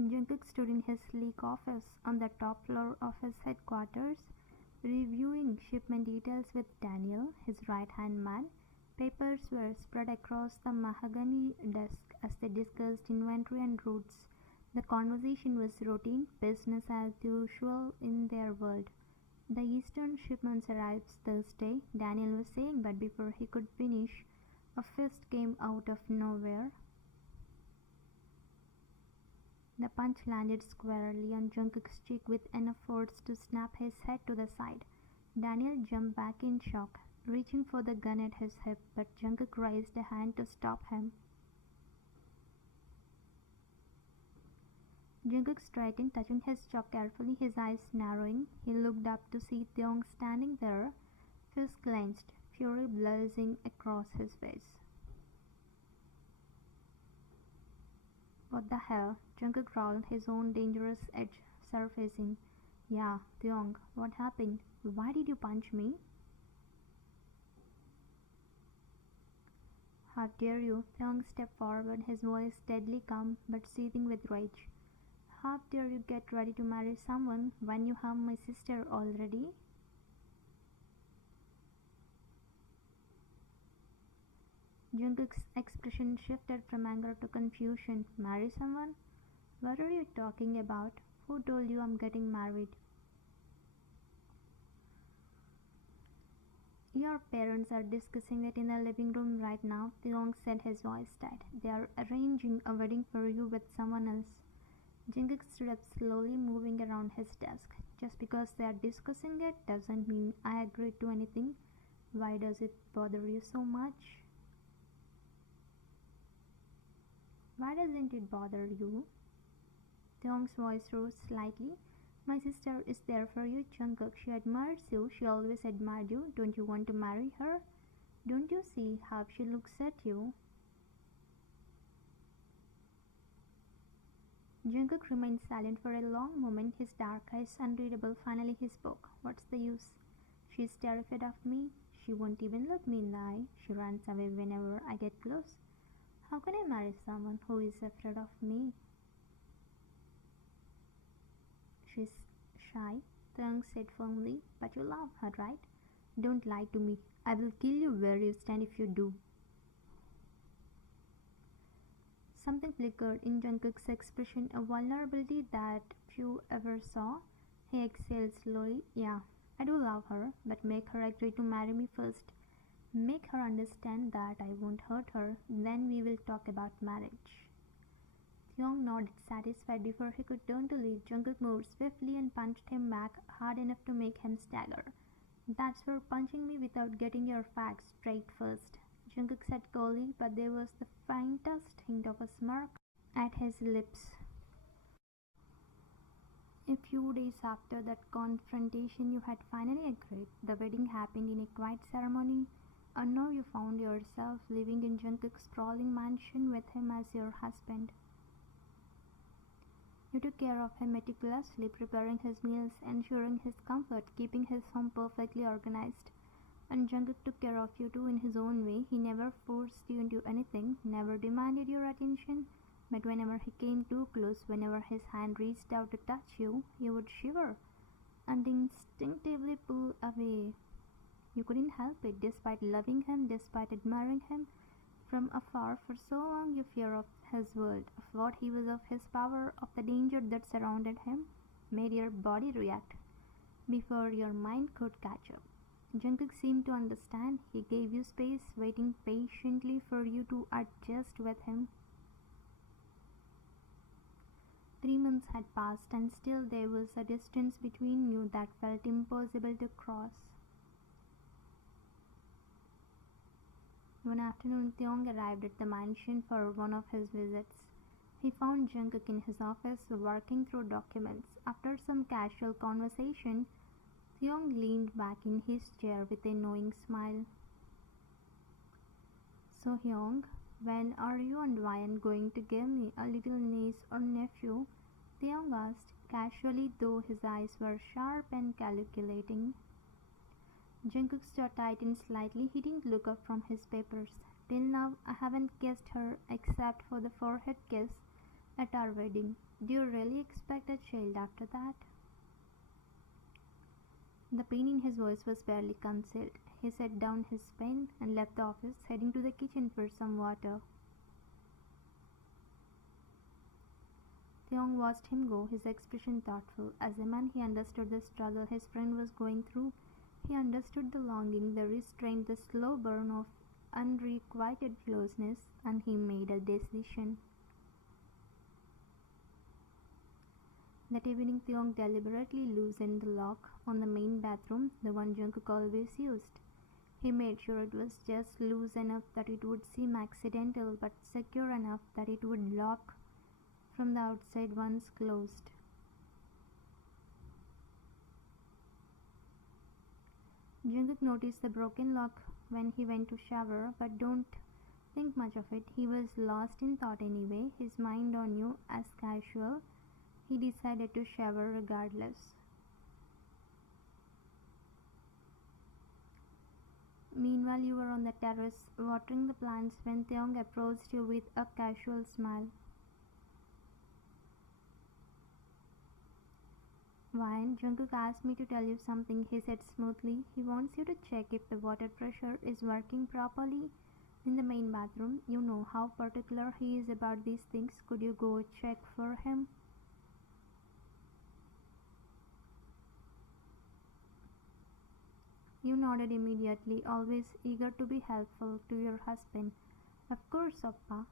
Jungkook stood in his sleek office on the top floor of his headquarters, reviewing shipment details with Daniel, his right-hand man. Papers were spread across the mahogany desk as they discussed inventory and routes. The conversation was routine, business as usual in their world. The Eastern shipments arrives Thursday, Daniel was saying, but before he could finish, a fist came out of nowhere. The punch landed squarely on Jungkook's cheek with enough force to snap his head to the side. Daniel jumped back in shock, reaching for the gun at his hip, but Jungkook raised a hand to stop him. Jungkook straightened, touching his chalk carefully, his eyes narrowing. He looked up to see Taehyung standing there, fist clenched, fury blazing across his face. What the hell? Jungkook growled, his own dangerous edge surfacing. Yeah, Taehyung, what happened? Why did you punch me? How dare you? Taehyung stepped forward, his voice deadly calm but seething with rage. How dare you get ready to marry someone when you have my sister already? Jungkook's expression shifted from anger to confusion. Marry someone? What are you talking about? Who told you I'm getting married? Your parents are discussing it in the living room right now, Taehyung said, his voice tight. They are arranging a wedding for you with someone else. Jungkook stood up slowly, moving around his desk. Just because they are discussing it doesn't mean I agreed to anything. Why does it bother you so much? Why doesn't it bother you? Taehyung's voice rose slightly. My sister is there for you, Jungkook. She admires you. She always admired you. Don't you want to marry her? Don't you see how she looks at you? Jungkook remained silent for a long moment, his dark eyes unreadable. Finally he spoke. What's the use? She's terrified of me. She won't even look me in the eye. She runs away whenever I get close. How can I marry someone who is afraid of me? She's shy, Taehyung said firmly. But you love her, right? Don't lie to me. I will kill you where you stand if you do. Something flickered in Jungkook's expression, a vulnerability that few ever saw. He exhaled slowly. Yeah, I do love her, but make her agree to marry me first. Make her understand that I won't hurt her. Then we will talk about marriage. Taehyung nodded, satisfied. Before he could turn to leave, Jungkook moved swiftly and punched him back hard enough to make him stagger. That's for punching me without getting your facts straight first, Jungkook said coldly, but there was the faintest hint of a smirk at his lips. A few days after that confrontation, you had finally agreed. The wedding happened in a quiet ceremony, and now you found yourself living in Jungkook's sprawling mansion with him as your husband. You took care of him meticulously, preparing his meals, ensuring his comfort, keeping his home perfectly organized. And Jungkook took care of you too in his own way. He never forced you into anything, never demanded your attention, but whenever he came too close, whenever his hand reached out to touch you, you would shiver and instinctively pull away. You couldn't help it, despite loving him, despite admiring him. From afar, for so long, your fear of his world, of what he was, of his power, of the danger that surrounded him, made your body react before your mind could catch up. Jungkook seemed to understand. He gave you space, waiting patiently for you to adjust with him. 3 months had passed, and still there was a distance between you that felt impossible to cross. One afternoon, Taehyung arrived at the mansion for one of his visits. He found Jungkook in his office working through documents. After some casual conversation, Taehyung leaned back in his chair with a knowing smile. So Hyung, when are you and Ryan going to give me a little niece or nephew? Taehyung asked, casually, though his eyes were sharp and calculating. Jungkook's jaw tightened slightly. He didn't look up from his papers. Till now, I haven't kissed her except for the forehead kiss. At our wedding. Do you really expect a child after that? The pain in his voice was barely concealed. He set down his pen and left the office, heading to the kitchen for some water. Taehyung watched him go, his expression thoughtful. As a man, he understood the struggle his friend was going through. He understood the longing, the restraint, the slow burn of unrequited closeness, and he made a decision. That evening, Taehyung deliberately loosened the lock on the main bathroom, the one Jungkook always used. He made sure it was just loose enough that it would seem accidental, but secure enough that it would lock from the outside once closed. Jungkook noticed the broken lock when he went to shower, but don't think much of it. He was lost in thought anyway, his mind on you as casual. He decided to shower regardless. Meanwhile, you were on the terrace watering the plants when Taehyung approached you with a casual smile. Wine, Jungkook asked me to tell you something, he said smoothly. He wants you to check if the water pressure is working properly in the main bathroom. You know how particular he is about these things. Could you go check for him? You nodded immediately, always eager to be helpful to your husband. Of course, Oppa.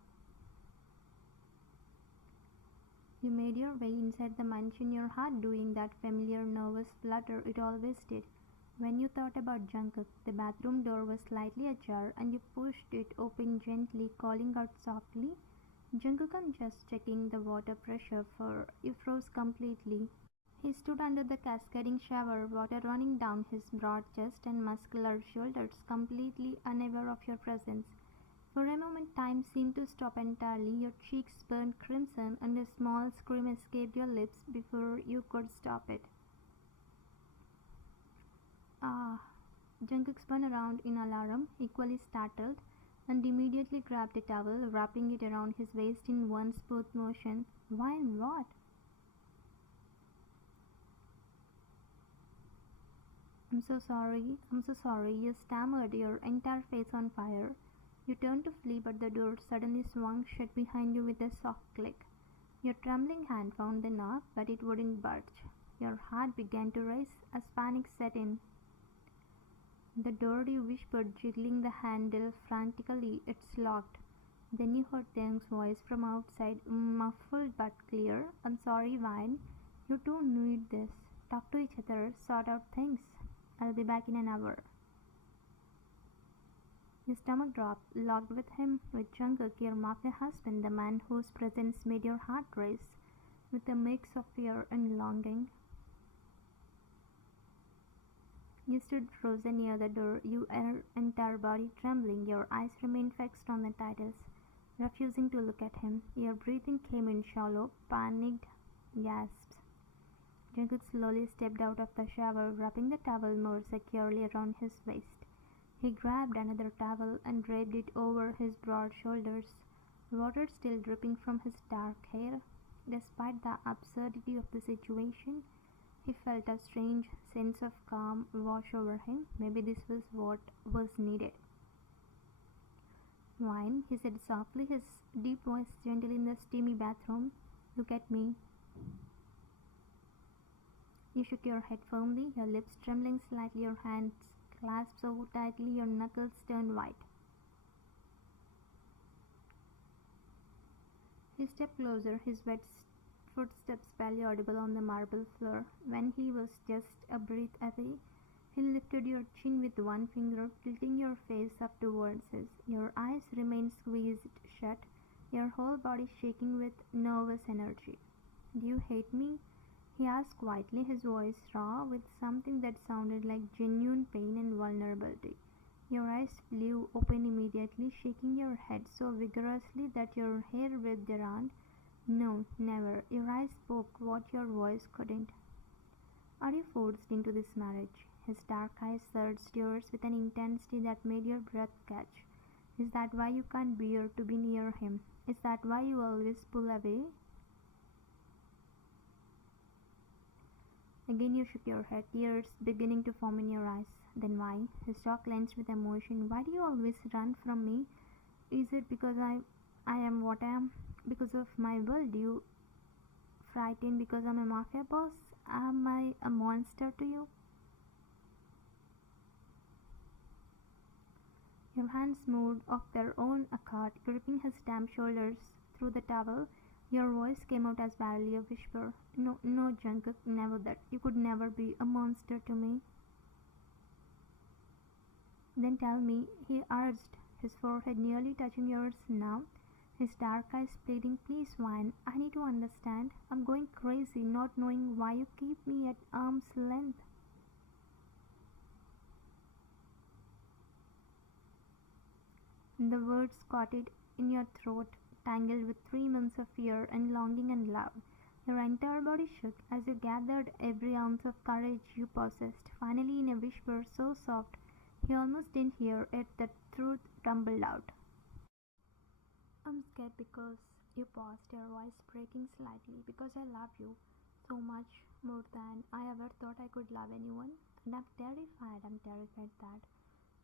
You made your way inside the mansion, your heart doing that familiar nervous flutter it always did. When you thought about Jungkook, the bathroom door was slightly ajar and you pushed it open gently, calling out softly, Jungkook, I'm just checking the water pressure for... You froze completely. He stood under the cascading shower, water running down his broad chest and muscular shoulders, completely unaware of your presence. For a moment time seemed to stop entirely, your cheeks burned crimson and a small scream escaped your lips before you could stop it. Ah! Jungkook spun around in alarm, equally startled, and immediately grabbed a towel, wrapping it around his waist in one smooth motion. Why and what? I'm so sorry, you stammered, your entire face on fire. You turned to flee, but the door suddenly swung shut behind you with a soft click. Your trembling hand found the knob, but it wouldn't budge. Your heart began to race as panic set in. The door, you whispered, jiggling the handle frantically. It's locked. Then you heard Taehyung's voice from outside, muffled but clear. I'm sorry, Vine. You two need this. Talk to each other, sort out things. I'll be back in an hour. Your stomach dropped, locked with him, with Jungkook, your Mafia husband, the man whose presence made your heart race, with a mix of fear and longing. You stood frozen near the door, your entire body trembling, your eyes remained fixed on the titles, refusing to look at him. Your breathing came in shallow, panicked gasps. Jungkook slowly stepped out of the shower, wrapping the towel more securely around his waist. He grabbed another towel and draped it over his broad shoulders, water still dripping from his dark hair. Despite the absurdity of the situation, he felt a strange sense of calm wash over him. Maybe this was what was needed. Wine, he said softly, his deep voice gentle in the steamy bathroom. Look at me. You shook your head firmly, your lips trembling slightly, your hands clasped so tightly your knuckles turned white. He stepped closer, his wet footsteps barely audible on the marble floor. When he was just a breath away, he lifted your chin with one finger, tilting your face up towards his. Your eyes remained squeezed shut, your whole body shaking with nervous energy. Do you hate me? He asked quietly, his voice raw with something that sounded like genuine pain and vulnerability. Your eyes flew open immediately, shaking your head so vigorously that your hair whipped around. No, never. Your eyes spoke what your voice couldn't. Are you forced into this marriage? His dark eyes searched yours with an intensity that made your breath catch. Is that why you can't bear to be near him? Is that why you always pull away? Again you shook your head, tears beginning to form in your eyes. Then why? His jaw clenched with emotion. Why do you always run from me? Is it because I am what I am? Because of my world? You frightened because I'm a mafia boss? Am I a monster to you? Your hands moved of their own accord, gripping his damp shoulders through the towel. Your voice came out as barely a whisper. No, no, Jungkook, never that. You could never be a monster to me. Then tell me, he urged, his forehead nearly touching yours now, his dark eyes pleading, please whine. I need to understand. I'm going crazy not knowing why you keep me at arm's length. The words caught it in your throat, tangled with 3 months of fear and longing and love. Your entire body shook as you gathered every ounce of courage you possessed. Finally, in a whisper so soft he almost didn't hear it, the truth tumbled out. I'm scared because you paused, your voice breaking slightly, because I love you so much more than I ever thought I could love anyone. And I'm terrified. That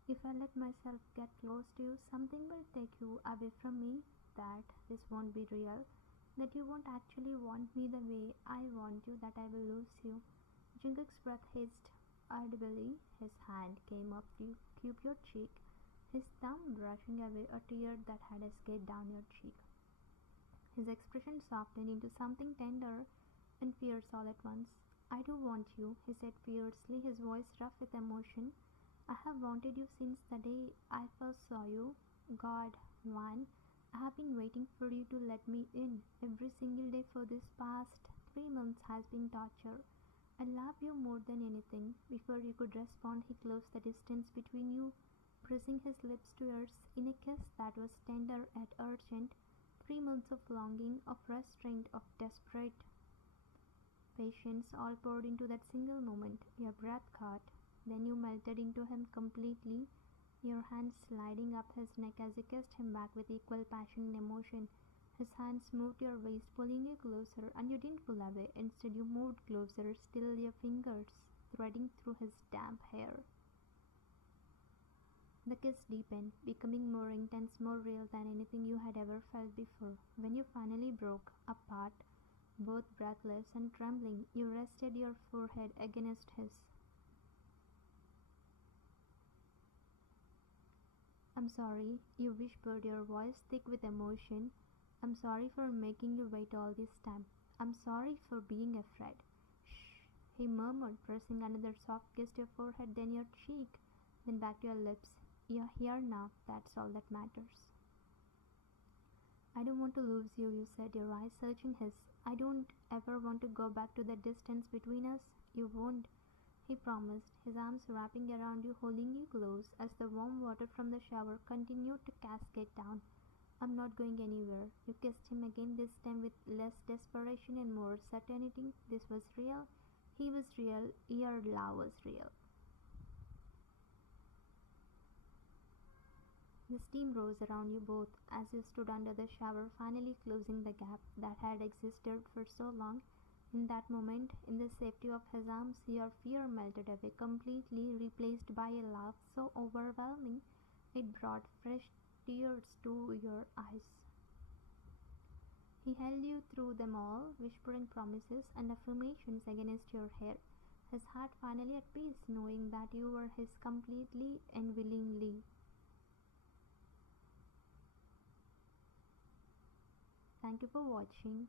if I let myself get close to you, something will take you away from me, that this won't be real, that you won't actually want me the way I want you, that I will lose you. Jungkook's breath hissed audibly. His hand came up to cube your cheek, his thumb brushing away a tear that had escaped down your cheek. His expression softened into something tender and fierce all at once. I do want you, he said fiercely, his voice rough with emotion. I have wanted you since the day I first saw you. God, one, I have been waiting for you to let me in. Every single day for this past 3 months has been torture. I love you more than anything. Before you could respond, he closed the distance between you, pressing his lips to yours in a kiss that was tender yet urgent. 3 months of longing, of restraint, of desperate patience, all poured into that single moment. Your breath caught. Then you melted into him completely, your hands sliding up his neck as you kissed him back with equal passion and emotion. His hands moved your waist, pulling you closer, and you didn't pull away. Instead, you moved closer, still your fingers threading through his damp hair. The kiss deepened, becoming more intense, more real than anything you had ever felt before. When you finally broke apart, both breathless and trembling, you rested your forehead against his. I'm sorry, you whispered, your voice thick with emotion. I'm sorry for making you wait all this time. I'm sorry for being afraid. Shh, he murmured, pressing another soft kiss to your forehead, then your cheek, then back to your lips. You're here now, that's all that matters. I don't want to lose you, you said, your eyes searching his. I don't ever want to go back to the distance between us. You won't, he promised, his arms wrapping around you, holding you close as the warm water from the shower continued to cascade down. I'm not going anywhere. You kissed him again, this time with less desperation and more certainty. This was real. He was real. Your love was real. The steam rose around you both as you stood under the shower, finally closing the gap that had existed for so long. In that moment, in the safety of his arms, your fear melted away completely, replaced by a love so overwhelming it brought fresh tears to your eyes. He held you through them all, whispering promises and affirmations against your hair, his heart finally at peace, knowing that you were his completely and willingly. Thank you for watching.